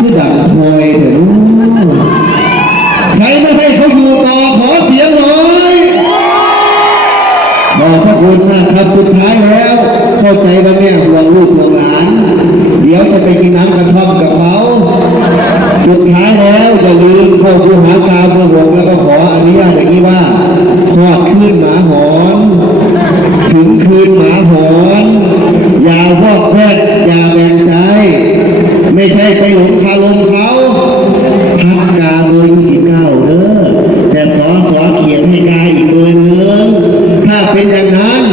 ที่ดับโวยถึง tapi dengan